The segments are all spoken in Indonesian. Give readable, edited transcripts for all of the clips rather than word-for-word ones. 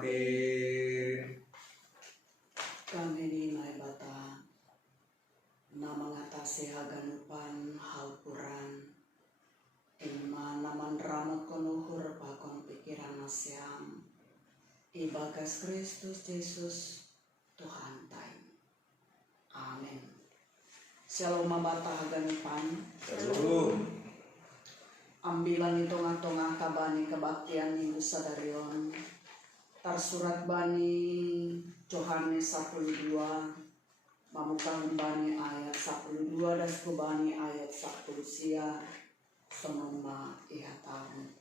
matin. Kami dinai bata na mengatasi haganupan halpuran ima naman ramot konuhur pakon pikiran nasyam ibagas Kristus Yesus Tuhan tay. Amin. Shalom mabata haganupan. Shalom. Ambilan itu ngatonga kabani kebaktian minggu sadarion tersurat bani Yohanes 12 mamukang bani ayat 12 dan kubani ayat 10 sia sonoma iha tahun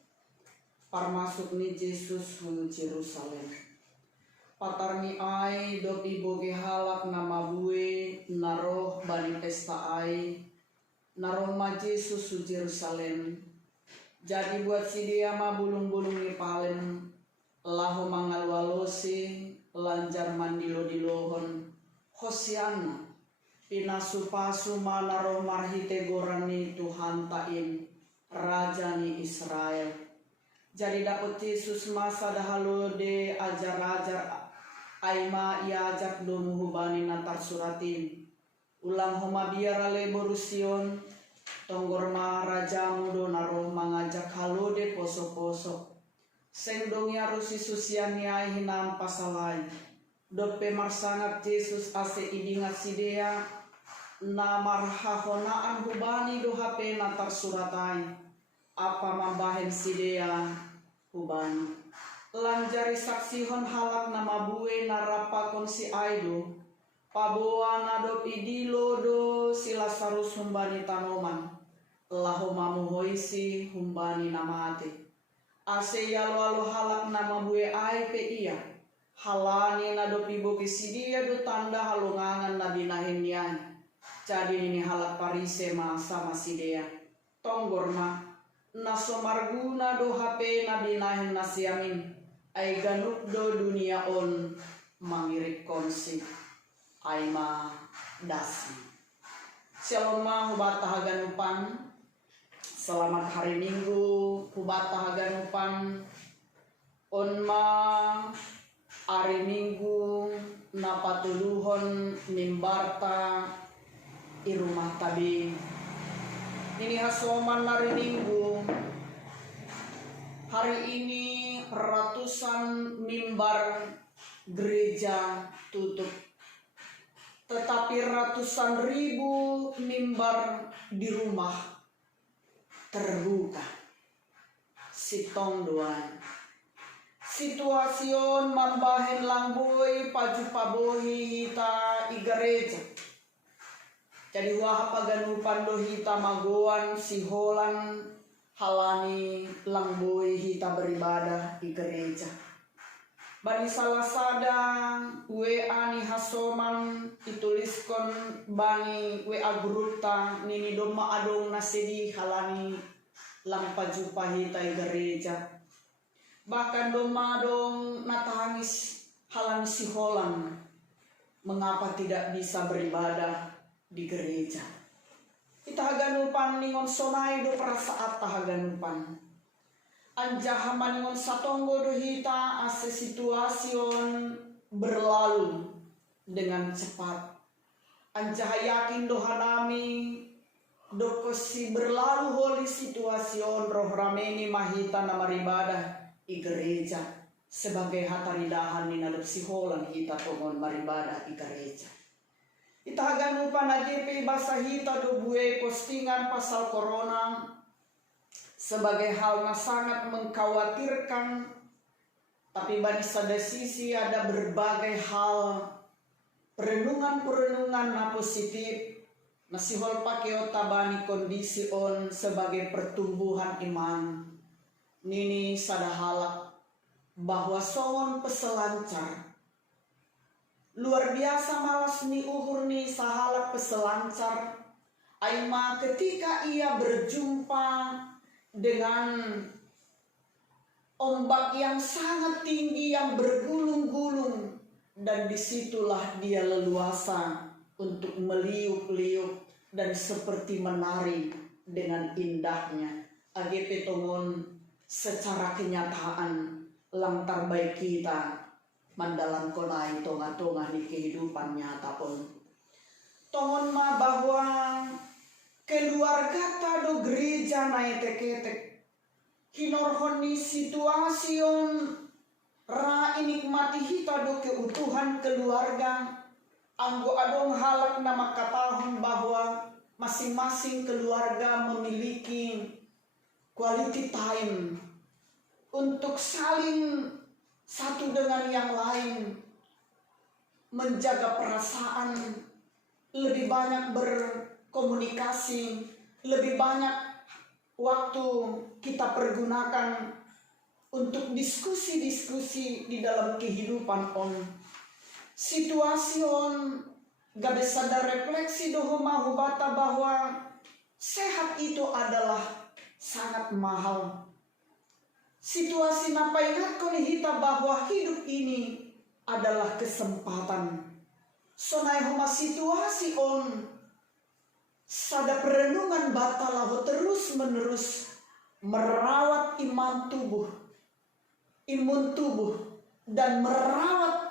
parmasuk ni Yesus menuju Yerusalem patarni ai dopi boge halak nama bue naroh bani pesta ai naroh ma Yesus suci Yerusalem. Jadi buat si dia mah bulung-bulung ni palen lahu mangal walosi lanjar mandilo dilohon hosiana pinasu pasu manaro marhite gorani Tuhan tain raja ni Israel. Jadi dapat Yesus masa dahulu de ajar-ajar aima ia ajak domu hubani natar suratin ulang homa biara leborusion tonggor ma raja mudo naroh mangajak halode poso-poso seng dong yarusi susiania hinam pasalai dope marsangat Yesus ase idingat sidea na marhahonaan hubani do hape natar suratai apa mambahen sidea hubani lanjari saksihon halak nama bue narapakon si aido paboa nado idilo do silasarus humbani tanoman lahu mamuhoisi humbani namate ase yalo halak nama bue ai pe iya halani nado pibo kisidia do tanda halungangan nabi nahenian jadi ini halak parise masa masidea tonggor ma naso marguna do hape nabi nahen nasiamin ai ganuk do dunia on mangirik konsi aima dasi. Shalom ma hubata haganupan. Selamat hari Minggu hubata haganupan. Onma hari Minggu napatuluhon mimbarta irumah tabi. Ini hasoman hari Minggu. Hari ini ratusan mimbar gereja tutup. Tetapi ratusan ribu mimbar di rumah terbuka. Sitong doan. Situasion mambahen langboy paju pabohi hita igereja. Jadi wah paganupan do hita magoan siholan halani langboy hita beribadah igereja. Bani salah sadang WA ni hasoman ituliskon bani WA gruta nini doma adong nasedi halani lampaju pahita gereja. Bahkan doma adong natangis halani siholan mengapa tidak bisa beribadah di gereja. Kita haganupan ningon sonai do perasaat tahaganupan. Anjah maningon satonggo do hita ase situasion berlalu dengan cepat. Anjah yakin do hanami do kosi berlalu holi situasion roh rameni mahita na maribadah i gereja sebagai hataridahan ni nadap siholan hita pongon maribadah i gereja. Ita haganupan agepe basa hita do bue postingan pasal corona sebagai hal yang sangat mengkhawatirkan, tapi bagi sada sisi ada berbagai hal perenungan na positif nasihol pakai otabani kondisi on sebagai pertumbuhan iman nini sada halak bahwa songon peselancar luar biasa malas ni uhur ni sahalak peselancar aima ketika ia berjumpa dengan ombak yang sangat tinggi yang bergulung-gulung dan disitulah dia leluasa untuk meliuk-liuk dan seperti menari dengan indahnya. AGP tongon secara kenyataan lantar baik kita mandalan konai tonga-tonga di kehidupan nyata pun. Tongon ma bahwa keluarga tado gereja naik teketek. Hinorhoni situasi on ra inikmati hita do keutuhan keluarga. Anggo adong halak nama katahon bahwa masing-masing keluarga memiliki quality time untuk saling satu dengan yang lain, menjaga perasaan, lebih banyak berkomunikasi, lebih banyak waktu kita pergunakan untuk diskusi-diskusi di dalam kehidupan on. Situasi on gabe sadar refleksi doho mahu bata bahwa sehat itu adalah sangat mahal. Situasi napa ingatkan hita bahwa hidup ini adalah kesempatan. Sonai homa situasi on sada perenungan bata lahu terus menerus merawat imun tubuh dan merawat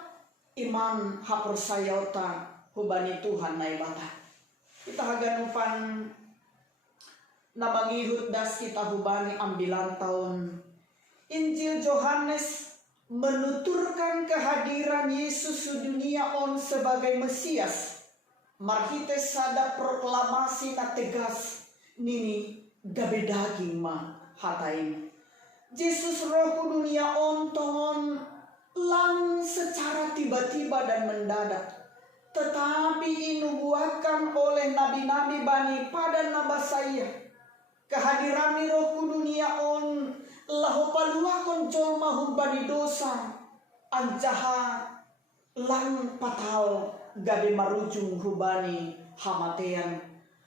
iman hapersayota hubani Tuhan nai bata. Kita haganupan nabangihut das kita hubani ambilan tahun. Injil Yohanes menuturkan kehadiran Yesus di dunia on sebagai Mesias. Marhite sada proklamasi na tegas nini gabe daging ma hatain. Yesus roh dunia on tongon lang secara tiba-tiba dan mendadak, tetapi inubuatkan oleh nabi-nabi bani pada nabasaya. Kehadiran roh dunia on lahu paluakon jolma humbani dosa anjaha lang patal gabe marujung hubani hamatean.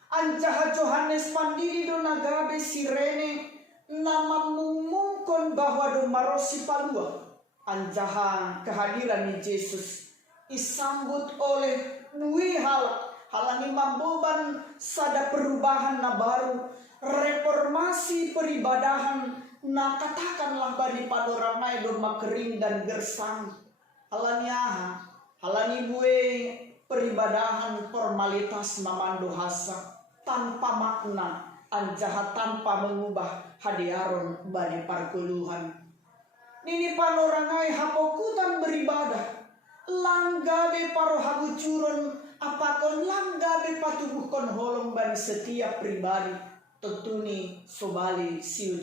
Anjaha Yohanes pandiri do nagabe sirene nama mumungkon bahwa do marosi palua. Anjaha kehadiran Yesus disambut oleh bui halani mamboban sada perubahan na baru, reformasi peribadahan na katakanlah bani panoramai do makering dan gersang. Halani bue peribadahan formalitas namando hasa tanpa makna, anjaha tanpa mengubah hadiaron bani parguluhan. Nini panorangai hapokutan beribadah, langgabe paro hagucuron, apakon langgabe patubuhkon holong bani setiap pribadi, tentuni sobali si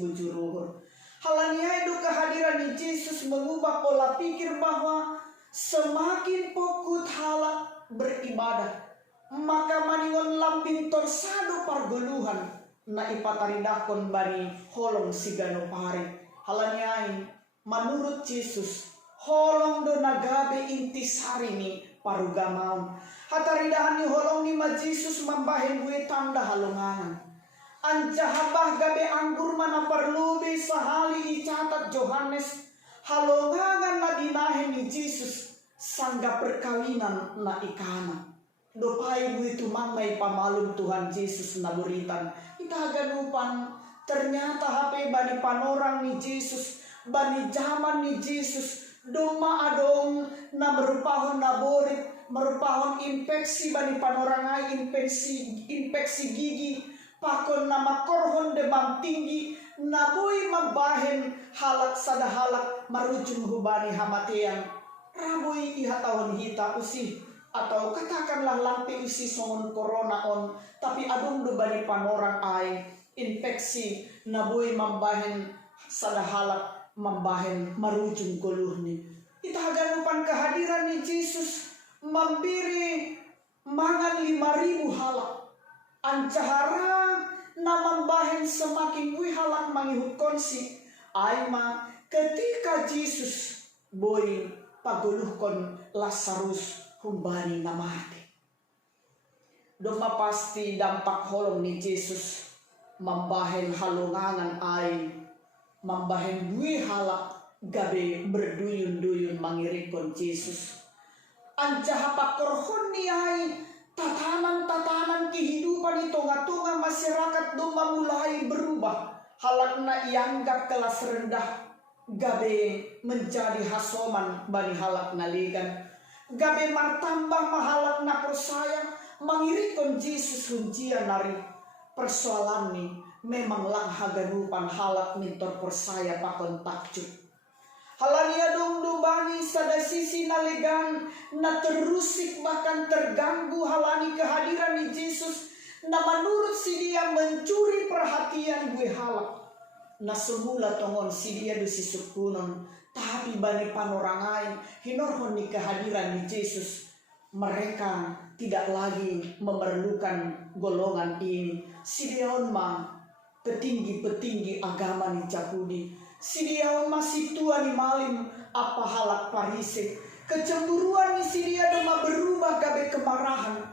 bujuruhur. Halania itu kehadiran Yesus mengubah pola pikir bahwa semakin pokut halak beribadah, maka maningon lambing torsado pargoluhan na ipataridakon bani holong sigano pari. Halanyai menurut Yesus holong do nagabe intisari ni parugamaon. Hataridahan ni holong ni ma Yesus mambahin gue tanda halongangan. Anjahabah gabe anggur mana perlubi sahali icatat Yohanes halongangan na dinahin ni Yesus sangga perkawinan na ikana. Dopai gue itu mamay pamalum Tuhan Yesus na buritan. Kita ganupan ternyata HP bani panorang ni Yesus, bani zaman ni Yesus, doma adong na merupahon na borit, merupahon infeksi bani panorangai, infeksi gigi, pakon na makorhon demam tinggi, nabui mabahen halak sada halak marujung hubani hamatean, rabui ihatahon hita usih, atau katakanlah lampi usi songon corona on, tapi adong do bani panorang ai, infeksi nabui mambahen sadahalak mambahen marujung goluhni. Kita haganupan kehadiran ni Yesus mampiri mangan 5.000 halak. Ancahara na mambahen semakin wi halak mangihut konsi. Aima ketika Yesus boy paguluhkon Lazarus humbani na mati. Doma pasti dampak holong ni Yesus mambahen halungangan ay mambahen dui halak gabe berduyun-duyun mangirikon Yesus. Anjaha pakorhon ni ay tatanan-tatanan kehidupan itu ngatunga masyarakat doma mulai berubah. Halak na ianggap kelas rendah, gabe menjadi hasoman bani halak naligan, gabe martambah mahalak na persaya mangirikon Yesus hunjian nari persoalan ni memang lang haganupan halak mintor persaya pakon takjub. Halania dong bani sada sisi nalegan na terusik bahkan terganggu halani kehadiran ni Yesus na menurut si dia mencuri perhatian gue halak. Na semula tongon si dia dusi sukunon tapi bani panorangai hinorhon ni kehadiran ni Yesus. Mereka tidak lagi memerlukan golongan ini. Si dia ma petinggi-petinggi agama ni Yahudi. Si dia masih tua ni malim apa halak Parise. Kecemburuan ni si dia doma berubah gabe kemarahan.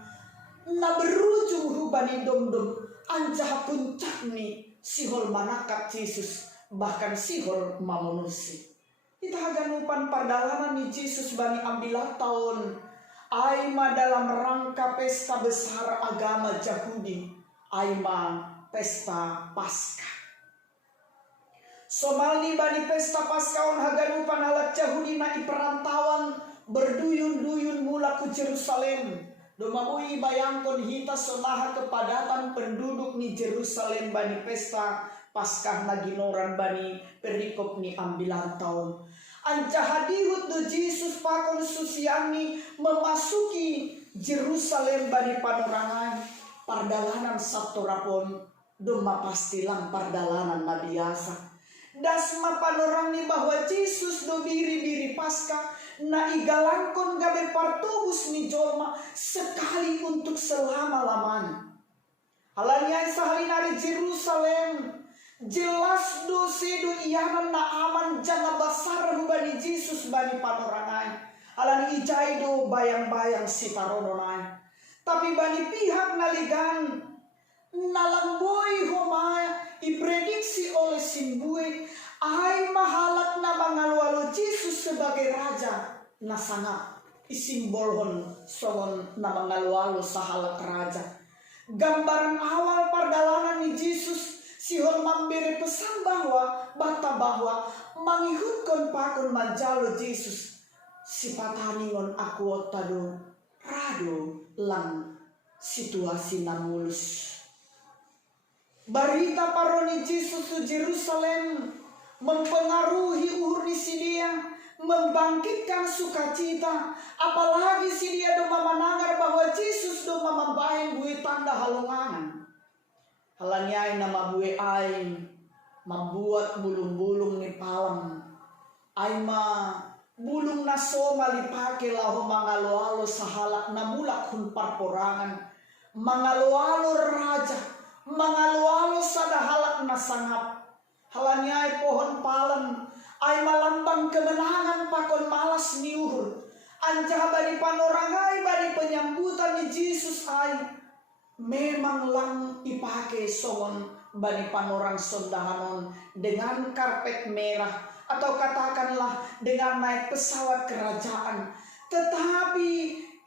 Na berujung hubani dom-dom anjah puncak ni sihol manakat Yesus bahkan sihol mamunusi. Kita haganupan pardalanan ni Yesus bani ambilah tahun aima dalam rangka pesta besar agama Yahudi, aima pesta Paskah. Somalni bani pesta Paskah on haganupan halak Yahudi na iperantauan berduyun-duyun mula ke Jerusalem. Domamui bayangkon hita sonaha kepadatan penduduk ni Jerusalem bani pesta Paskah naginoran bani perikop ni ambilan tahun. Anjahadihut do Yesus pakon susiani memasuki Jerusalem bani panorangan pardalanan Sabtu rapon doma pastilang pardalanan na biasa. Dasma panorang ni bahwa Yesus do biri-biri Paskah na igalangkon gabe partubus ni jolma sekali untuk selama-lamanya. Halanya sahalinari Jerusalem jelas do sedo iyanan na aman janga basar bani Yesus bani panorangai. Alani ijai do bayang-bayang si tarononai. Tapi bani pihak naligan nalamboi homaya diprediksi oleh simbue ai mahalak na mangalu-alu Yesus sebagai raja na sangat isimbolhon songon na mangalu-alu sahalak raja. Gambaran awal pardalanan ni Yesus sihon memberi pesan bahwa mangihutkan pakon manjalo Yesus sipataningon aku otado rado lang situasi na mulus. Barita paroni Yesus ke Jerusalem mempengaruhi uhur di si dia, membangkitkan sukacita. Apalagi si dia doma manangar bahwa Yesus doma membahin bui tanda halungangan. Halanyai nama bui aing membuat bulung-bulung ni palam. Aima bulung nasoma lipake lahu mangalo-alo sahalak namulak hun parporangan. Mangalo-alo raja. Mangalo-alo sadahalak na sangap. Halanyai pohon palem ay malambang kemenangan pakon malas niuhur. Anjah bani panorangai bani penyambutan ni Yesus ay memang lang ipake songon bani panorang sondahanon dengan karpet merah atau katakanlah dengan naik pesawat kerajaan. Tetapi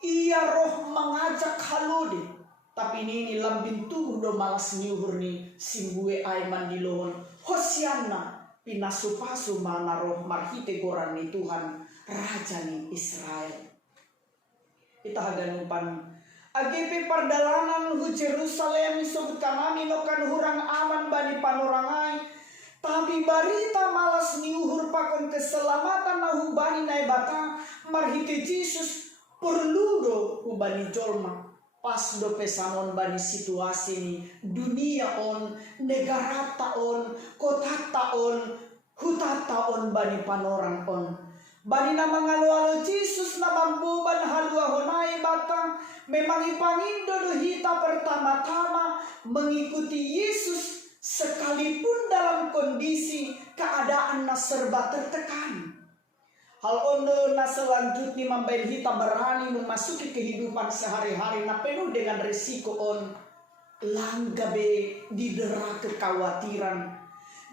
ia roh mengajak haludi. Tapi ini lambin tubuh do malas niuhur ni simbue aiman di lohon. Hosianna pinasupasu mana roh marhite goran ni Tuhan Raja ni Israel. Kita haganupan AGP pardalanan hu Jerusalem disebut kanami nokan hurang aman bani panorangai. Tapi barita malas niuhur pakon keselamatan nahu bani naibata marhite Yesus perlu do ubani jolma. Pas do pesamon bani situasi ni dunia on, negara taon, kota taon, huta taon bani panorang on. Bani na mangalo-alo Yesus na mambuban halua honai batang memang ipangindo do hita pertama-tama mengikuti Yesus sekalipun dalam kondisi keadaan na serba tertekan. Hal ondo na selanjutnya membaik kita berani memasuki kehidupan sehari-hari na penuh dengan resiko on langgabe didera kekhawatiran.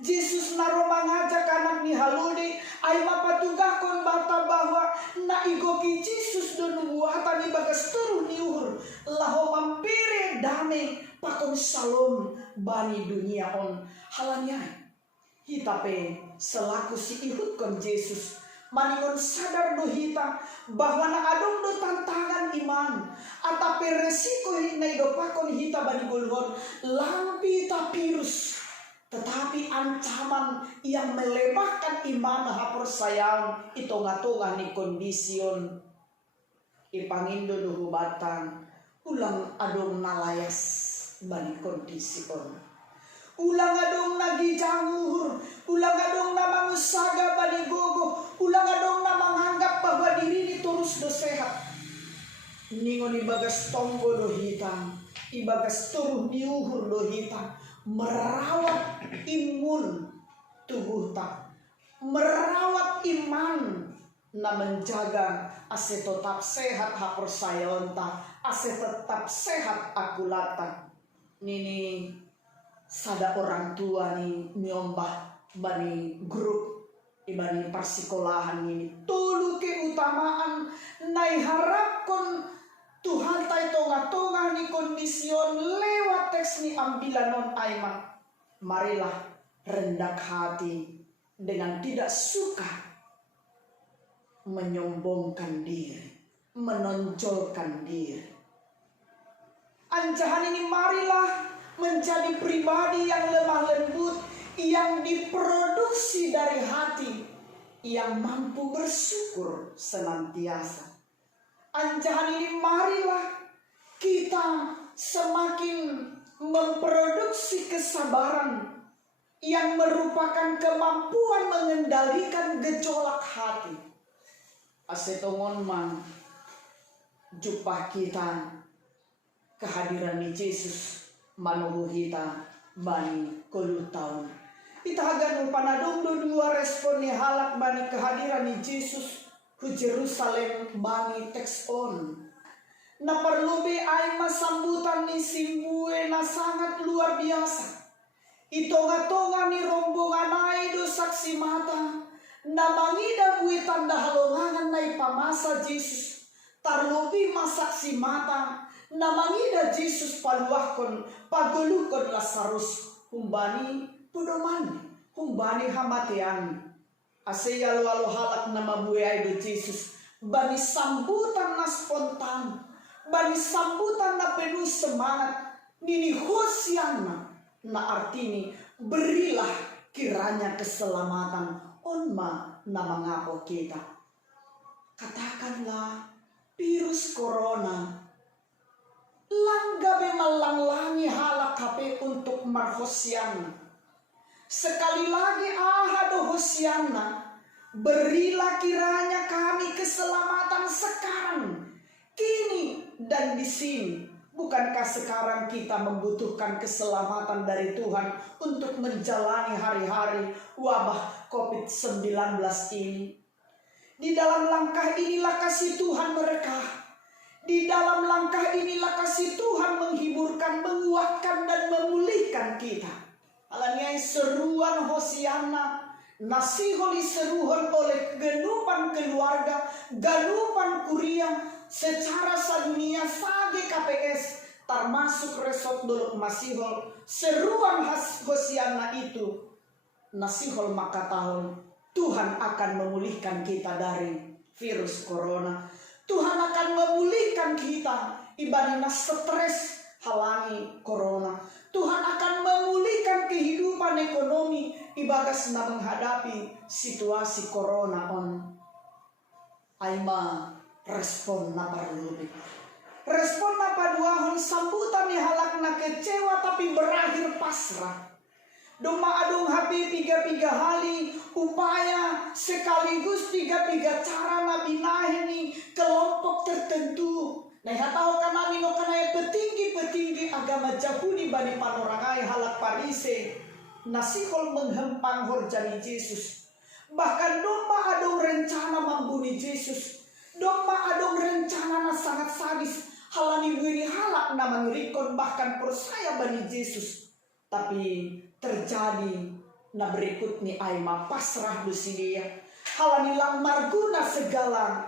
Yesus naro mengajak anak ni haludi ay mapatugakon bata bahwa na igoki Yesus do nubuatan ibagas turun niuhur laho mampire dame pakon salom bani dunia on halanyai. Hitape selaku si ihut kon Yesus maningon sadar do hita bahwa na adong do tantangan iman atape resiko na idopakon hita bani gulhon lampi tapirus, tetapi ancaman yang melemahkan iman hapor sayang itonga-tonga ni kondision ipangindo do hubatan ulang adong nalayas bani kondision, ulang adong nagijangur, ulang adong namangusaga bani gogo, ulang adong namanganggap bahwa diri ini terus do sehat. Ningon ibagas tonggo do hitang, ibagas turuh diuhur do hitang, merawat imun tubuh tak, merawat iman na menjaga ase tetap sehat hapor sayonta, ase tetap sehat akulata. Nini sada orang tua ni nyombah bani grup ibani persekolahan ini tulu keutamaan nai harapkan Tuhan tai tonga-tonga ni kondision lewat teks ni ambilan non aima. Marilah rendah hati dengan tidak suka menyombongkan diri, menonjolkan diri. Anjahan ini marilah menjadi pribadi yang lemah lembut, yang diproduksi dari hati, yang mampu bersyukur senantiasa. Anjahan ini marilah kita semakin memproduksi kesabaran yang merupakan kemampuan mengendalikan gejolak hati. Asetongon man jupah kita kehadiran Yesus manuhu kita bani kolutau. Itahagan upanadong dua respon ni halak bani kehadiran Yesus ke Jerusalem bani teks on. Na perlubi ay masambutan ni simbue na sangat luar biasa. Itonga-tonga ni rombongan ay do saksi mata na mangida bui tanda halongangan na ipamasa Yesus. Tarlubi masaksi mata na mangida Yesus paluahkon pagulukon Lazarus humbani pudoman humbani hamatian. Ase yalo-yalo halak na mabuhay do Jesus bani sambutan na spontan, bani sambutan na penuh semangat nini hosiana na artini berilah kiranya keselamatan onma na mangako kita. Katakanlah virus corona langgabe malanglangi halak kape untuk marhosiana. Sekali lagi ahado hosiana, berilah kiranya kami keselamatan sekarang, kini dan di sini. Bukankah sekarang kita membutuhkan keselamatan dari Tuhan untuk menjalani hari-hari wabah COVID-19 ini? Di dalam langkah inilah kasih Tuhan mereka. Di dalam langkah inilah kasih Tuhan menghiburkan, menguatkan dan memulihkan kita. Alaniai seruan hosiana nasiholi seruhan oleh genupan keluarga, ganupan kuria secara sadunia sage KPS termasuk resort dolok masihol seruan hosiana itu nasihol maka tahun Tuhan akan memulihkan kita dari virus corona. Tuhan akan memulihkan kita ibadina stres halangi corona. Tuhan akan memulihkan kehidupan ekonomi ibagas na menghadapi situasi corona on. Aima respon na parlubi. Respon na paduahon sambutan ni halak na kecewa tapi berakhir pasrah. Doma adung habi piga-piga hali upaya sekaligus piga-piga cara na binahini kelompok tertentu. Nah, hatau kanami no kanaya petinggi-petinggi agama Yahudi bani panorangai halak Parise nasihol menghempang horjani Yesus. Bahkan domba adong rencana membunuh Yesus. Domba adong rencana na sangat sadis halani buini halak na mengirikon bahkan persaya bani Yesus. Tapi terjadi na berikut ni aima pasrah dusidia halani lang marguna segala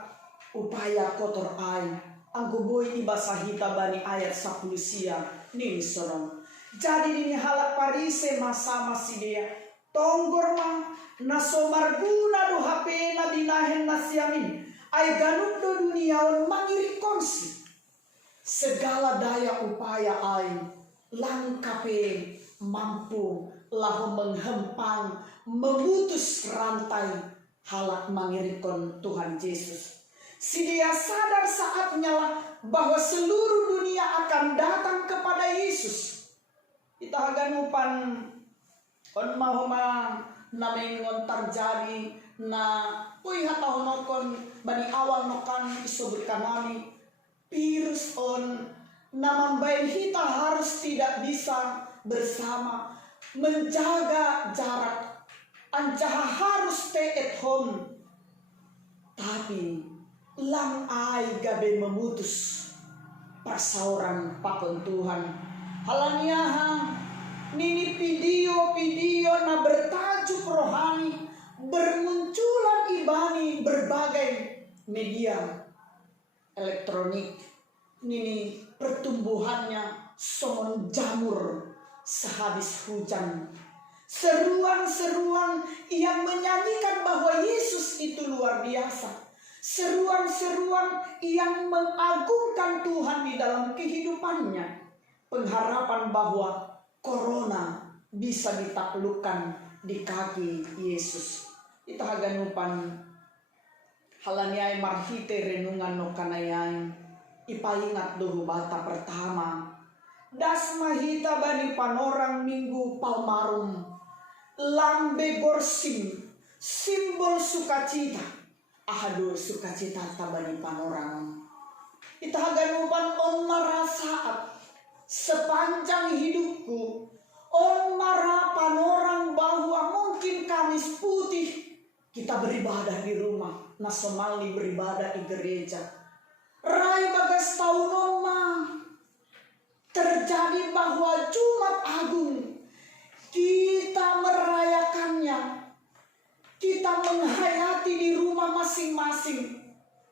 upaya kotor ai. Angku boy ibasahita bani ayat 10 sia nini sorong. Jadi ini halak Parise masa masih dia Tonggorma naso marguna do HP na binahen na siamin ay ganun do duniaon mangirikonsi. Segala daya upaya ay langkape mampu lahu menghempang memutus rantai halak mangirikon Tuhan Yesus. Si dia sadar saatnya lah bahwa seluruh dunia akan datang kepada Yesus. Kita ganupan on mahoma namin ngon terjadi na puy hataw nokon bani awal nokan isobut kanami virus on na mambayin kita harus tidak bisa bersama menjaga jarak anjaha harus stay at home, tapi lang ay gabi memutus persauran pakon Tuhan halanya nini video na bertajuk rohani bermunculan ibani berbagai media elektronik. Nini pertumbuhannya somon jamur sehabis hujan. Seruan-seruan yang menyanyikan bahwa Yesus itu luar biasa. Seruan-seruan yang mengagungkan Tuhan di dalam kehidupannya. Pengharapan bahwa Corona bisa ditaklukkan di kaki Yesus. Ita haganupan halaniay marhite renungan no kanayay ipaingat do bata pertama. Das mahita bani panorang minggu palmarum lambe gorsim simbol sukacita. Ahado sukacita tabani panorang. Ita haganupan on marasaat sepanjang hidupku on mara panorang bahwa mungkin Kamis Putih kita beribadah di rumah, nasomali beribadah di gereja. Rai bagas taunon terjadi bahwa Jumat Agung kita merayakannya, kita menghayati di rumah masing-masing.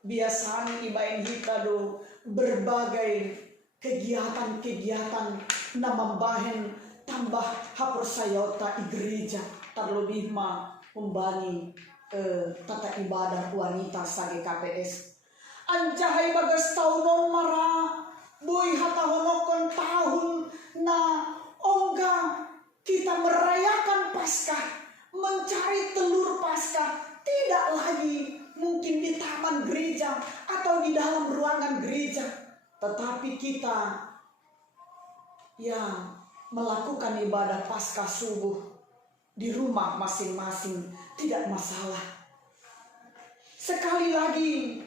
Biasanya ibain kita do berbagai kegiatan-kegiatan na mambahen tambah hapersayota i gereja terlebih membani tata ibadah wanita sage KPS anjahay bagas taunon mara boy hatahonokon tahun na ongga kita merayakan Paskah, mencari telur Paskah tidak lagi mungkin di taman gereja atau di dalam ruangan gereja, tetapi kita yang melakukan ibadah Paskah subuh di rumah masing-masing tidak masalah. Sekali lagi,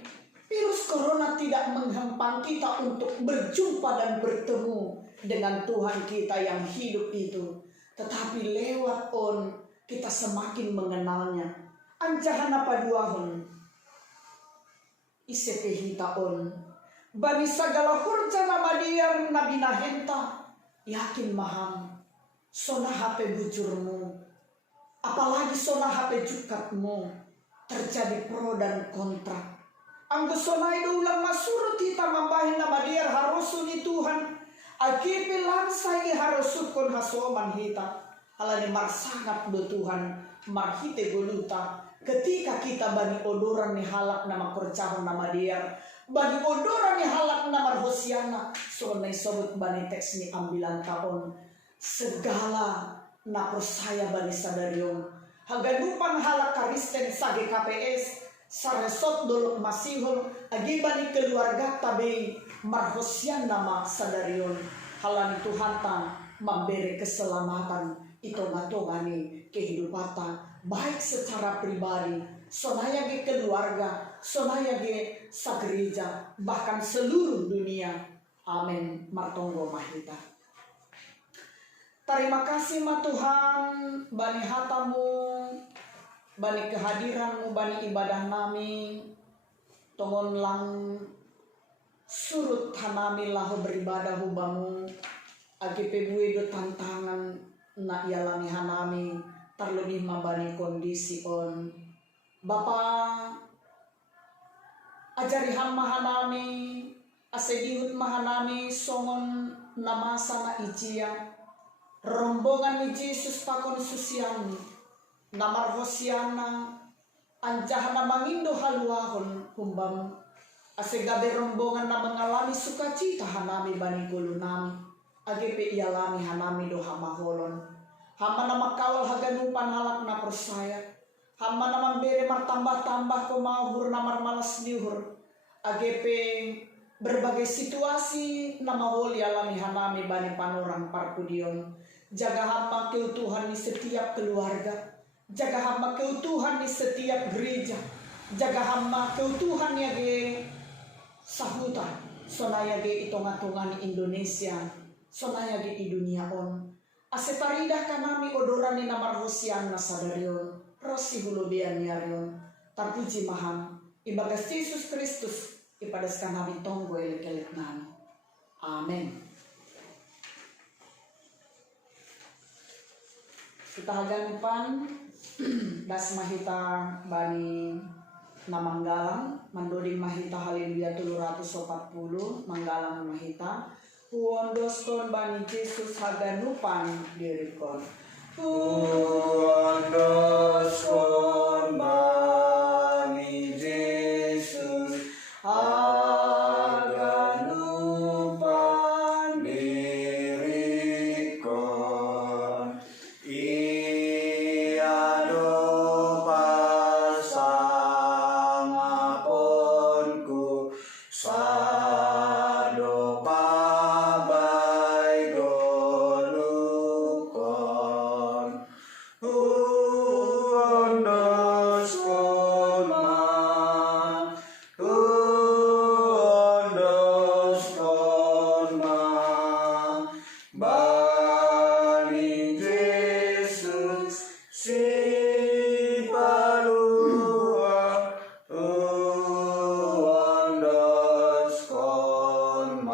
virus corona tidak menghempang kita untuk berjumpa dan bertemu dengan Tuhan kita yang hidup itu, tetapi lewat kita semakin mengenalnya. Anjahana paduahon isepehita bani sagala hurjana madiar nabina henta yakin maham sona hape bujurmu, apalagi sona hape jukatmu terjadi pro dan kontra. Anggo sona itu ulang masurut kita mambahin nama dia harusuni Tuhan akipi lansai harusukon hasoman hita halani marsangat do Tuhan marhite goluta ketika kita bani odoran ni halak nama korcahon nama dia bani odoran ni halak nama hosiana sonai sobut bani teks ni ambilan tahun segala na persaya bani sadarion hagadupan halak karisten sage KPS saresot dolok masihon agi bani keluarga tabe marhosian nama sadarion halani Tuhan ta memberi keselamatan itu matogani kehidupatan baik secara pribadi, sonaya ge keluarga, sonaya ge sagereja, bahkan seluruh dunia. Amin. Martonggo mahita. Terima kasih ma Tuhan, bani hatamu, bani kehadiranmu, bani ibadah nami, tongon lang surut hanami lahu beribadah hubamu, agi pebuedo tantangan na yalami hanami. Terlebih mabani kondisi Bapa ajari ham mahanami asedihut mahanami songon namasa na ijia rombongan ni Yesus pakon susiani namar hosiana anjahana mangindo haluahon humbam asegabe rombongan na mengalami sukacita hanami bani kulu nami agepe ialami hanami doha maholon hama nama kawal haganupan halak na persaya hama nama bere martambah-tambah kumahur namar malas diuhur agepe berbagai situasi nama holi alami hanami bani panorang parkudion jaga hamba keutuhan di setiap keluarga, jaga hamba keutuhan di setiap gereja, jaga hamba keutuhan ya ge sahutan sonaya ge itongan-tongan Indonesia sonaya ge di dunia on asetaridah kanami odorani namar hosian nasadarion rosi hulubian yarion tarpuji maham ibagas Yesus Kristus ipadas kanami tonggo elek-elek nami. Amin. Kita haganupan das mahita bani namanggalang mandoding mahita haleluya 340 manggalang mahita huondoskon bani Yesus haganupan dirikon huondoskon bani Yesus haganupan dirikon iado pasangaponku sado babai golukon huondoskon bani Yesus si palua huondoskon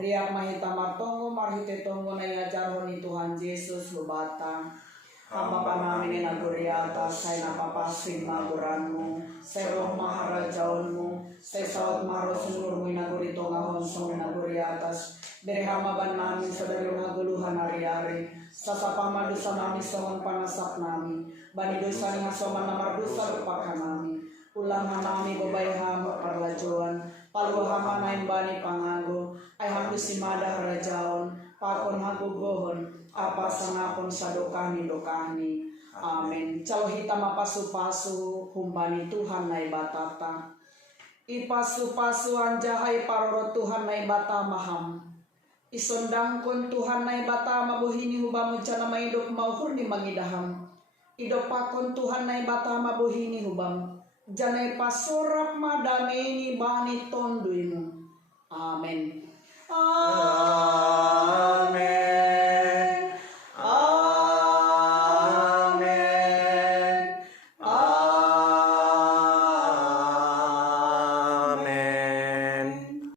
riak mahita martongo marhite tonggo na yajarhoni Tuhan Yesus lubatang hamba panami naguri atas saya napapasin naguranmu saya roh maharajaunmu saya saut maros nurmu naguri tongahon song naguri atas dari hamba banami sadari naguluhan hari-hari sasapa madusa nami songon panasak nami bani dosa ni hasoman namar dosa lupakan nami ulang nami babay hamba parlajuan palu hama nain bani pangago ay hamdu simada harajaon pakon hagugohon apa sangapon sadokani dokani amin calo hitam pasu-pasu humbani Tuhan nai batata ipasu-pasu anjahai paroro Tuhan nai bata maham isondangkon Tuhan nai bata mabuhini hubamu cana maidop mauhur ni mangidaham idopakon Tuhan nai bata mabuhini hubam janai pasorap madameni bani tonduimu amin.